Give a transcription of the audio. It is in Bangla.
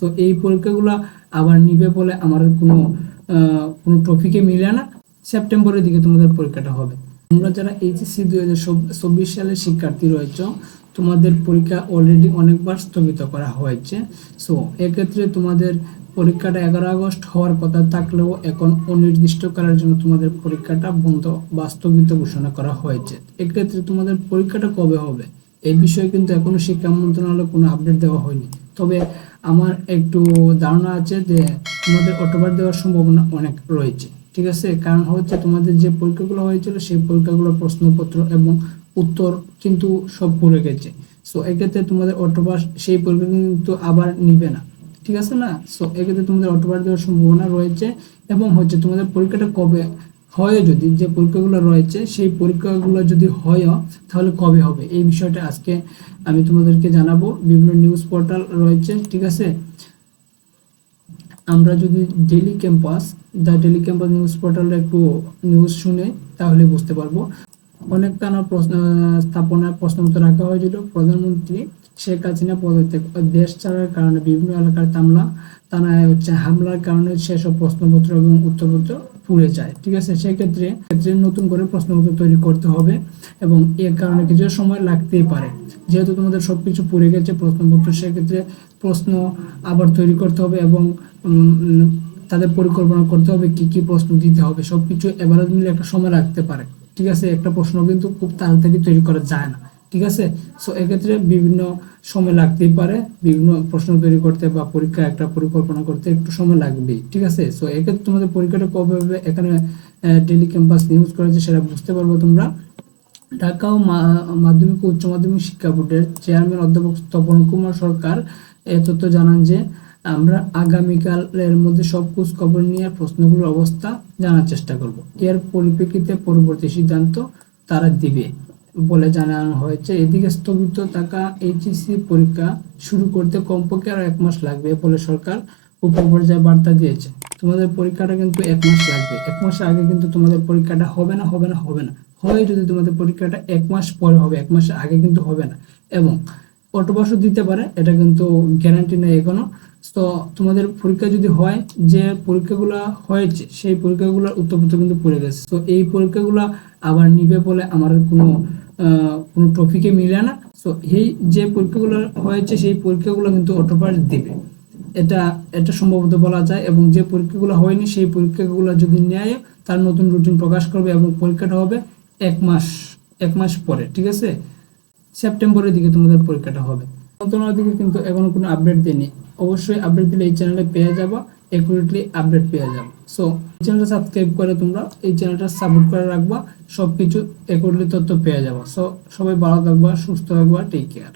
তো এই পরীক্ষাগুলো আবার নিবে বলে আমাদের কোনো কোনো টপিকে মিলে না। সেপ্টেম্বরের দিকে তোমাদের পরীক্ষাটা হবে। তোমরা যারা এইচএসসি দুই হাজার চব্বিশ সালের শিক্ষার্থী রয়েছ, তোমাদের পরীক্ষা অলরেডি অনেকবার স্থগিত করা হয়েছে। সো এক্ষেত্রে তোমাদের পরীক্ষাটা এগারো আগস্ট হওয়ার কথা থাকলেও এখন অনির্দিষ্ট অনির্দিষ্টকালের জন্য তোমাদের পরীক্ষাটা বন্ধ বা স্থগিত ঘোষণা করা হয়েছে। এক্ষেত্রে তোমাদের পরীক্ষাটা কবে হবে এই বিষয়ে কিন্তু এখনও শিক্ষা মন্ত্রণালয় কোনো আপডেট দেওয়া হয়নি। তবে আমার একটু ধারণা আছে যে তোমাদের অটোবার দেওয়ার সম্ভাবনা অনেক রয়েছে, ঠিক আছে? কারণ হচ্ছে তোমাদের যে পরীক্ষাগুলো হয়েছিল, সেই পরীক্ষাগুলোর প্রশ্নপত্র এবং উত্তর কিন্তু সব পড়ে গেছে। সো এক্ষেত্রে তোমাদের অটোবার সেই পরীক্ষা কিন্তু আবার নিবে না, ঠিক আছে না? সো এক্ষেত্রে তোমাদের অটোবার দেওয়ার সম্ভাবনা রয়েছে এবং হচ্ছে তোমাদের পরীক্ষাটা কবে হয় যদি যে পরীক্ষাগুলো রয়েছে, সেই পরীক্ষাগুলো যদি হয়, তাহলে কবে হবে? এই বিষয়টা আজকে আমি তোমাদেরকে জানাব। বিভিন্ন নিউজ পোর্টাল রয়েছে, ঠিক আছে? আমরা যদি Daily Campus the Daily Campus news পোর্টালে একটু নিউজ শুনে, তাহলে বুঝতে পারব। অনেক টানা প্রশ্ন স্থাপনার প্রশ্ন উত্তর রাখা হয়েছিল। প্রধানমন্ত্রী শেখ হাসিনা পদত্যাগ, দেশ ছাড়ার কারণে বিভিন্ন এলাকার তামলা, তানায় হচ্ছে হামলার কারণে সেসব প্রশ্নপত্র এবং উত্তরপত্র পুড়ে যায়। ঠিক আছে? সেক্ষেত্রে ক্ষেত্রে নতুন করে প্রশ্নপত্র তৈরি করতে হবে এবং এর কারণে কিছু সময় লাগতেই পারে। যেহেতু তোমাদের সবকিছু পুড়ে গেছে প্রশ্নপত্র, সেক্ষেত্রে প্রশ্ন আবার তৈরি করতে হবে এবং তাদের পরিকল্পনা করতে হবে কি কি প্রশ্ন দিতে হবে। সবকিছু এভারেজ মিলে একটা সময় লাগতে পারে। ঠিক আছে, একটা প্রশ্ন কিন্তু খুব তাড়াতাড়ি তৈরি করা যায় না, ঠিক আছে? সো এক্ষেত্রে বিভিন্ন সময় লাগতেই পারে, বিভিন্ন প্রশ্ন তৈরি করতে বা পরীক্ষা একটা পরিকল্পনা করতে একটু সময় লাগবেই, ঠিক আছে? সো এক্ষেত্রে তোমাদের পরীক্ষাটা কবে হবে? এখানে ডেলি ক্যাম্পাস নিউজ করেছে সেটা বুঝতে পারব তোমরা। ঢাকা ও মাধ্যমিক ও উচ্চ মাধ্যমিক শিক্ষা বোর্ডের চেয়ারম্যান অধ্যাপক তপন কুমার সরকার এ তথ্য জানান যে আমরা আগামীকালের মধ্যে সব খোঁজ খবর নিয়ে প্রশ্নগুলোর অবস্থা জানার চেষ্টা করব। এর পরিপ্রেক্ষিতে পরবর্তী সিদ্ধান্ত তারা দিবে বলে জানানো হয়েছে। এদিকে স্থগিত থাকা এইচএসসি পরীক্ষা শুরু করতে কমপক্ষে আরও এক মাস লাগবে বলে সরকার উপপর্যায়ে বার্তা দিয়েছে। তোমাদের পরীক্ষাটা কিন্তু এক মাস লাগবে। এক মাস আগে কিন্তু তোমাদের পরীক্ষাটা হবে না হবে না হবে না। হয় যদি তোমাদের পরীক্ষাটা এক মাস পরে হবে, এক মাস আগে কিন্তু হবে না। এবং অটোবাসও দিতে পারে, এটা কিন্তু গ্যারান্টি নেই এখনও। তো তোমাদের পরীক্ষা যদি হয়, যে পরীক্ষাগুলো হয়েছে, সেই পরীক্ষাগুলোর উত্তরপত্র কিন্তু পড়ে গেছে। তো এই পরীক্ষাগুলো আবার নিবে বলে আমাদের কোনো কোনো টপিকে মিলে না। তো এই যে পরীক্ষাগুলো হয়েছে, সেই পরীক্ষাগুলো কিন্তু অটোপাস দিবে। এটা এটা সম্ভবত বলা যায়। এবং যে পরীক্ষাগুলো হয়নি, সেই পরীক্ষাগুলো যদি নেয়, তার নতুন রুটিন প্রকাশ করবে এবং পরীক্ষাটা হবে এক মাস এক মাস পরে, ঠিক আছে? সেপ্টেম্বরের দিকে তোমাদের পরীক্ষাটা হবে। মন্ত্রণালয় থেকে কিন্তু এখনও কোনো আপডেট দেয়নি। অবশ্যই আপডেট দিলে এই চ্যানেলে পেয়ে যাবা একুরেটলি আপডেট পেয়ে যাবে। সো এই চ্যানেলটা সাবস্ক্রাইব করে তোমরা, এই চ্যানেলটা সাপোর্ট করে রাখবা সব কিছু একুরেটলি তথ্য পেয়ে যাবা। সো সবাই ভালো থাকবা, সুস্থ থাকবা টেক কেয়ার